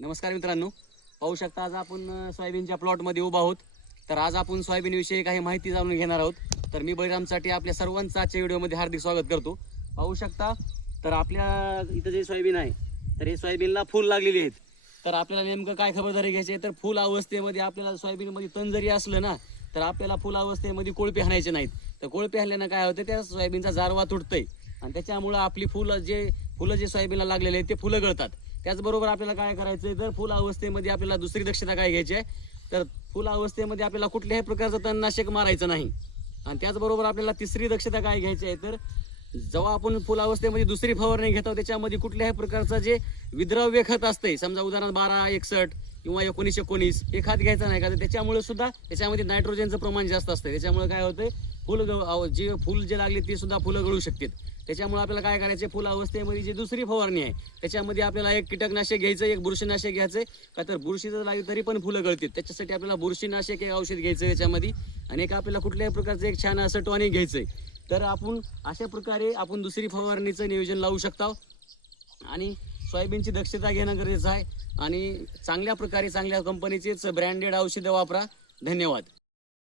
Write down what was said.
नमस्कार मित्रांनो, पाहू शकता आज आपण सोयाबीनच्या प्लॉटमध्ये उभा आहोत. तर आज आपण सोयाबीनविषयी काही माहिती जाणून घेणार आहोत. तर मी बळीरामसाठी आपल्या सर्वांचं आजच्या व्हिडिओमध्ये हार्दिक स्वागत करतो. पाहू शकता तर आपल्या इथं जे सोयाबीन आहे तर हे सोयाबीनला फूल लागलेली आहेत. तर आपल्याला नेमकं काय खबरदारी घ्यायची आहे, तर फुल अवस्थेमध्ये आपल्याला सोयाबीनमध्ये तण जरी असलं ना तर आपल्याला फुल अवस्थेमध्ये कोळपे हाणायचे नाहीत. तर कोळपे हाणल्यानं काय होतं, त्या सोयाबीनचा जारवा तुटतंय आणि त्याच्यामुळं आपली फुलं जे सोयाबीनला लागलेले आहेत ते फुलं गळतात. त्याचबरोबर आपल्याला काय करायचं आहे, तर फुल अवस्थेमध्ये आपल्याला दुसरी दक्षता काय घ्यायची आहे, तर फुल अवस्थेमध्ये आपल्याला कुठल्याही प्रकारचं तणनाशक मारायचं नाही. आणि त्याचबरोबर आपल्याला तिसरी दक्षता काय घ्यायची आहे, तर जेव्हा आपण फुल अवस्थेमध्ये दुसरी फवारणी घेतो त्याच्यामध्ये कुठल्याही प्रकारचं जे विद्रव्य खत असते, समजा उदाहरण 1261 किंवा 1919 हे खत घ्यायचं नाही का, तर त्याच्यामुळे सुद्धा त्याच्यामध्ये नायट्रोजनचं प्रमाण जास्त असतं. त्याच्यामुळे काय होतंय, फुल जे लागले ते सुद्धा फुलं गळू शकतात. त्याच्यामुळे आपल्याला काय करायचं, फुल अवस्थेमध्ये जी दुसरी फवारणी आहे त्याच्यामध्ये आपल्याला एक कीटकनाशक घ्यायचं, एक बुरशीनाशक घ्यायचं. का तर बुरशी जर लागली तरी पण फुलं गळतात, त्याच्यासाठी आपल्याला बुरशीनाशक एक औषध घ्यायचं त्याच्यामध्ये, आणि एक आपल्याला कुठल्याही प्रकारचं एक छान असं टॉनिक घ्यायचंय. तर आपण अशा प्रकारे आपण दुसरी फवारणीचं नियोजन लावू शकता. आणि सोयाबीनची दक्षता घेणं गरजेचं आहे आणि चांगल्या प्रकारे चांगल्या कंपनीचेच ब्रँडेड औषधं वापरा. धन्यवाद.